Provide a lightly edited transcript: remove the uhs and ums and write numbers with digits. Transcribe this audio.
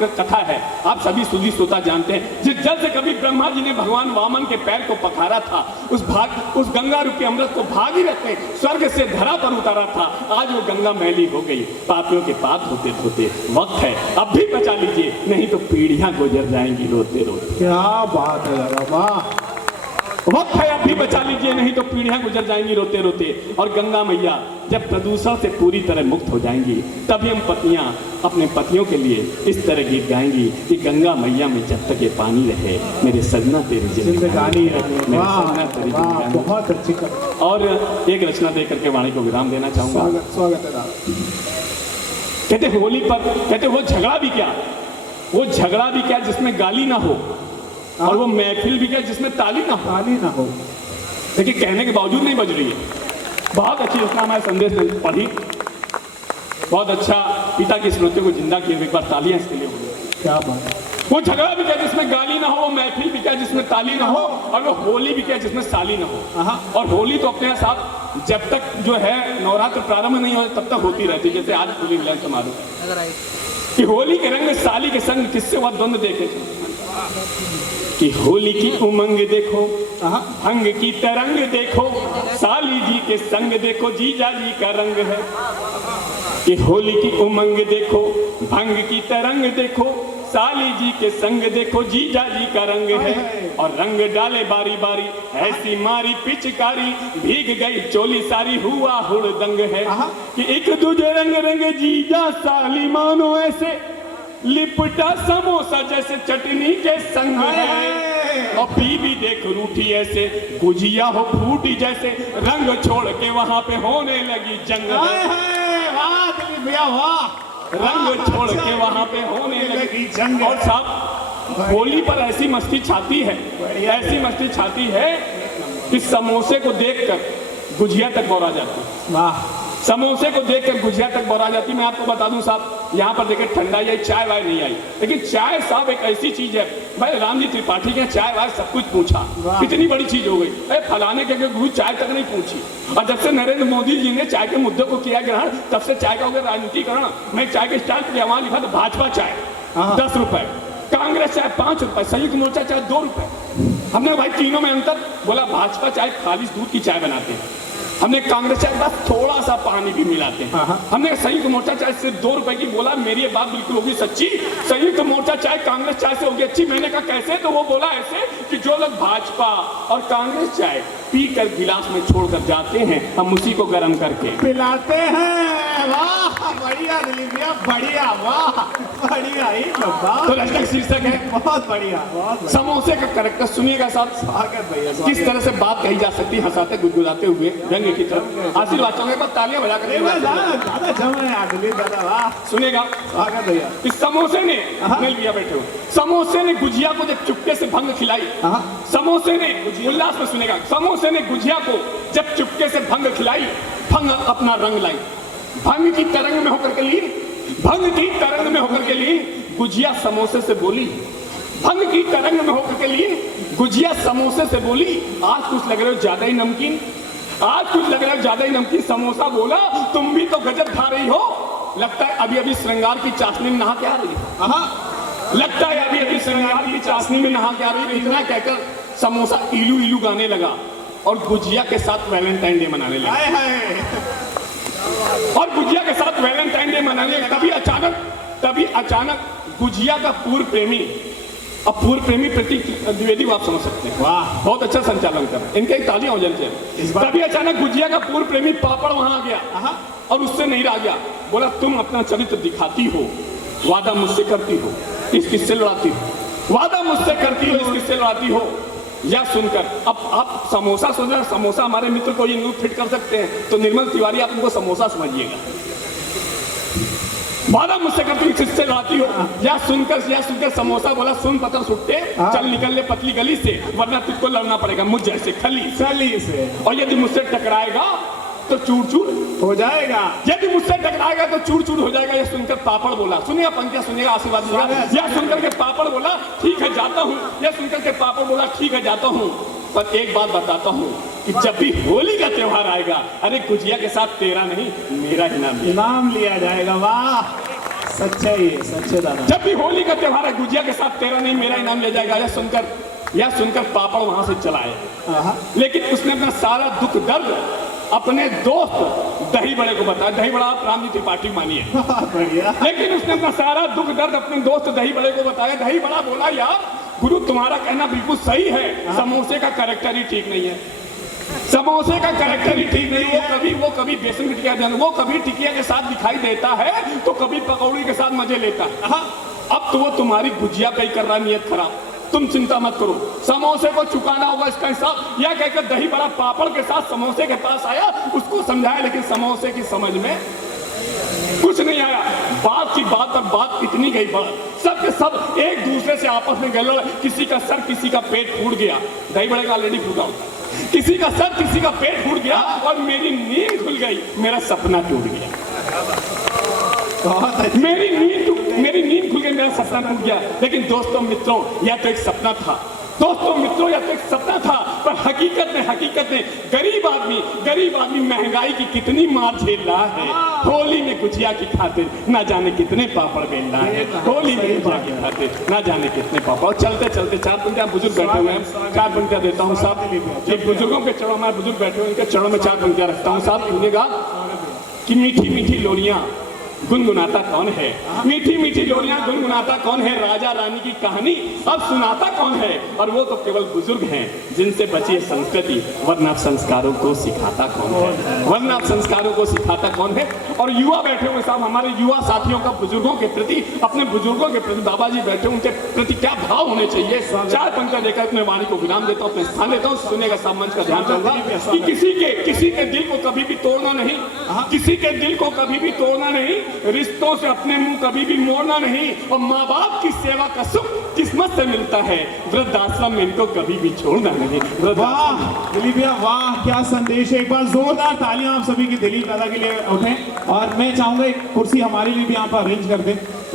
कथा है, आप सभी सुधी श्रोता जानते हैं। जिस जल से कभी ब्रह्मा जी ने भगवान वामन के पैर को पखारा था, उस गंगा रूपी अमृत को भागीरथ ने स्वर्ग से धरा पर उतारा था। आज वो गंगा मैली हो गई, पापियों के पाप होते धोते। वक्त है अब भी बचा लीजिए, नहीं तो पीढ़ियां गुजर जाएंगी रोते रोते। क्या बात है दादा, वाह। वक्त है अब भी बचा लीजिए, नहीं तो पीढ़ियां गुजर जाएंगी रोते रोते। और गंगा मैया जब प्रदूषण से पूरी तरह मुक्त हो जाएंगी, तभी हम पत्नियां अपने पतियों के लिए इस तरह गीत गाएंगी कि गंगा मैया में जब तक ये पानी रहे, मेरे सजना तेरी जिंदगानी रहे। बहुत अच्छी। और एक रचना दे करके वाणी को विराम देना चाहूंगा। स्वागत है दादा। कहते होली पर, कहते वो झगड़ा भी क्या, वो झगड़ा भी क्या जिसमें गाली ना हो, और वो महफिल भी क्या जिसमें ताली ना हो। ताली ना हो, लेकिन कहने के बावजूद नहीं बज रही है। बहुत अच्छी रचना हमारे संदेश में पढ़ी, बहुत अच्छा पिता की स्मृतियों को जिंदा किए। एक बार तालियां इसके लिए हो गई। क्या बात है। वो झगड़ा भी क्या जिसमें गाली ना हो, वो महफिल भी क्या जिसमें ताली ना हो, और वो होली भी क्या जिसमें साली ना हो। और होली तो अपने साथ जब तक जो है नवरात्र प्रारंभ नहीं हो तब तक होती रहती, जैसे आज होली मिलन समारोह कि होली के रंग में साली के संग किससे वह द्वंद्व देखे कि होली की उमंग देखो, भंग की तरंग देखो, साली जी के संग देखो जीजा जी का रंग है। कि होली की उमंग देखो, भंग की तरंग देखो, साली जी के संग देखो जीजा जी का रंग है। और रंग डाले बारी बारी, ऐसी मारी पिचकारी, भीग गई चोली सारी, हुआ हुड़दंग है। कि एक दूजे रंग रंग जीजा साली, मानो ऐसे लिपटा समोसा जैसे चटनी के संग है। और बीबी देख रूठी ऐसे, गुजिया हो फूटी जैसे, रंग छोड़ के वहां पे होने लगी जंग है। वाह, रंग छोड़ के वहां पे होने लगी जंग। और साहब होली पर ऐसी मस्ती छाती है, ऐसी मस्ती छाती है कि समोसे को देखकर गुजिया तक बौरा जाती है। वाह, समोसे को देखकर गुजिया तक बौरा जाती। मैं आपको बता दूं साहब, यहाँ पर देखिए ठंडा आई, चाय वाय नहीं आई, लेकिन चाय साहब एक ऐसी चीज है। भाई राम जी त्रिपाठी के चाय वाय सब कुछ पूछा, कितनी बड़ी चीज हो गई। अरे फलाने के गुरु चाय तक नहीं पूछी। और जब से नरेंद्र मोदी जी ने चाय के मुद्दे को किया ग्रहण, तब से चाय का हो गया राजनीतिकरण। मैं चाय के स्टाइल पर वहां लिखा था भाजपा चाय 10 रुपए, कांग्रेस चाय 5 रुपए, संयुक्त मोर्चा चाय 2 रुपए। हमने भाई तीनों में अंतर बोला, भाजपा चाय खालिश दूध की चाय बनाते हैं, हमने कांग्रेस चाय बस थोड़ा सा पानी भी मिलाते हैं, हमने संयुक्त मोर्चा चाय सिर्फ 2 रुपए की। बोला मेरी ये बात बिल्कुल होगी सच्ची, संयुक्त मोर्चा चाय कांग्रेस चाय से होगी अच्छी। मैंने कहा कैसे, तो वो बोला ऐसे कि जो लोग भाजपा और कांग्रेस चाय पी कर गिलास में छोड़कर जाते हैं, हम उसी को गर्म करके पिलाते हैं। वाह बढ़िया दिलीप भैया, बढ़िया, वाह बढ़िया ही। तो रचना शीर्षक है बहुत बढ़िया, बहुत समोसे का कैरेक्टर। सुनिएगा साहब, स्वागत भैया। किस तरह से बात कही जा सकती है हंसाते गुदगुदाते हुए रंग की तरफ। आशीर्वाद चाहूंगा एक बार तालियां बजा कर दादा जम है दिलीप दादा, वाह। सुनिएगा, स्वागत भैया। इस समोसे ने मिल गया, बैठे हो, समोसे ने गुजिया को जब चुपके से भंग खिलाई, समोसे ने उल्लास में सुनेगा, समोसे ने गुजिया को जब चुपके से भंग खिलाई, भंग अपना रंग लाई, भंग की तरंग में होकर के लीन, भंग की तरंग में होकर के लीन, गुजिया समोसे से बोली, भंग की तरंग में होकर के लीन, गुजिया समोसे से बोली, आज कुछ लग रहे हो ज्यादा ही नमकीन, आज कुछ लग रहा है ज्यादा ही नमकीन। समोसा बोला तुम भी तो गजब खा रही हो, लगता है अभी अभी श्रृंगार की चाशनी में नहा के आ रही है, लगता है अभी अभी श्रृंगार की चाशनी में नहा के आ रही है। इतना कहकर समोसा इलू इलू गाने लगा और गुजिया के साथ वैलेंटाइन डे मनाने लगा। और गुजिया के साथ वैलेंटाइन डे मनाने तभी अचानक गुजिया का पूर्व प्रेमी, अब पूर्व प्रेमी प्रतीक द्विवेदी को आप समझ सकते हैं, वाह बहुत अच्छा संचालन कर, इनके तालियां हो जाती है। तभी अचानक गुजिया का पूर्व प्रेमी पापड़ वहां आ गया और उससे नहीं रह गया, बोला तुम अपना चरित्र दिखाती हो, वादा मुझसे करती हो, इस किससे लड़ाती हो, वादा मुझसे करती हो, इस किससे लड़ाती हो। या सुनकर अब आप समोसा सुन रहे, समोसा हमारे मित्र को ये न्यू फिट कर सकते हैं, तो निर्मल तिवारी आप उनको समोसा समझिएगा। वादा मुझसे करती हो, किससे लड़ाती हो। या सुनकर समोसा बोला सुन पत्थर सुट्टे, चल निकल ले पतली गली से, वरना तुझको लड़ना पड़ेगा मुझ जैसे खली से। और यदि मुझसे टकराएगा तो चूर चूर हो जाएगा, यदि मुझसे टकराएगा तो चूर चूर हो जाएगा। यह सुनकर पापड़ बोला, सुनिएगा पंक्तियां सुनिएगा, आशीर्वाद दीजिएगा। यह सुनकर के पापड़ बोला ठीक है जाता हूँ, यह सुनकर के पापड़ बोला ठीक है जाता हूँ, पर एक बात बताता हूँ कि जब भी होली का त्योहार आएगा, अरे गुजिया के साथ तेरा नहीं मेरा ही नाम लिया जाएगा। वाह सच्चे ही है, सच्चे दादा। जब भी होली का त्योहार है, गुजिया के साथ तेरा नहीं मेरा इनाम ले जाएगा, यह सुनकर पापड़ वहां से चला आया। हाँ, लेकिन उसने अपना सारा दुख दर्द अपने दोस्त दही बड़े को बताया। दही बड़ा आप राम जी त्रिपाठी मानिए, बढ़िया। लेकिन उसने अपना सारा दुख दर्द अपने दोस्त दही बड़े को बताया। दही बड़ा बोला, यार गुरु तुम्हारा कहना बिल्कुल सही है, समोसे का कैरेक्टर ही ठीक नहीं है, समोसे का कैरेक्टर ही ठीक नहीं है। वो कभी बेसन की टिकिया, वो कभी टिकिया के साथ दिखाई देता है तो कभी पकौड़ी के साथ मजे लेता है। हाँ, अब तो वो तुम्हारी गुजिया पे ही कर रहा नियत खराब। तुम चिंता मत करो, समोसे को चुकाना होगा इसका हिसाब। यह कहकर दही बड़ा पापड़ के साथ समोसे के पास आया, उसको समझाया, लेकिन समोसे की समझ में कुछ नहीं आया। बात की बात पर बात इतनी गई बात, सब के सब एक दूसरे से आपस में गलड़, किसी का सर किसी का पेट फूट गया। दही बड़े का ऑलरेडी फूटा होता, किसी का सर किसी का पेट फूट गया और मेरी नींद खुल गई, मेरा सपना टूट गया। मेरी नींद खुल गई, मेरा सपना टूट गया। लेकिन दोस्तों मित्रों, यह तो एक सपना था, दोस्तों मित्रों यह तो एक सपना था, पर हकीकत में गरीब आदमी महंगाई की कितनी मार झेल रहा है। होली में गुजिया की खातिर ना जाने कितने पापड़ बेल रहा है, होली में गुजिया की खातिर ना जाने कितने पापड़। चलते चलते 4 पंक्तियां बुजुर्ग बैठे हुए हैं, 4 पंक्तियां देता हूँ साहब। एक बुजुर्गों के चरणों में बुजुर्ग बैठे हुए, इनके चरणों में 4 पंक्तियां रखता हूँ साहब। सुनिएगा कि मीठी मीठी लोरियां गुनगुनाता कौन है, मीठी मीठी लोरियां गुनगुनाता कौन है, राजा रानी की कहानी अब सुनाता कौन है। और वो तो केवल बुजुर्ग हैं जिनसे बची है संस्कृति, वरना संस्कारों को सिखाता कौन है, वरना संस्कारों को सिखाता कौन है। और युवा बैठे हुए साहब, हमारे युवा साथियों का बुजुर्गों के प्रति, अपने बुजुर्गों के प्रति, बाबा जी बैठे उनके प्रति क्या भाव होने चाहिए। 4 पंक्तियां देकर अपने वाणी को विराम देता हूँ, अपने स्थान देता हूँ। सुनेगा सब मंच का ध्यान चाहूंगा कि किसी के दिल को कभी भी तोड़ना नहीं, किसी के दिल को कभी भी तोड़ना नहीं, रिश्तों से अपने मुंह कभी भी मोड़ना नहीं, और माँ बाप की सेवा का सुख किस्मत से मिलता है, वृद्धाश्रम में इनको कभी भी छोड़ना नहीं। वाह दिलीप भैया, वाह क्या संदेश है। एक बार जोरदार तालियां आप सभी की दिलीप दादा के लिए उठें। और मैं चाहूंगा एक कुर्सी हमारे लिए भी यहाँ पर अरेंज कर दें।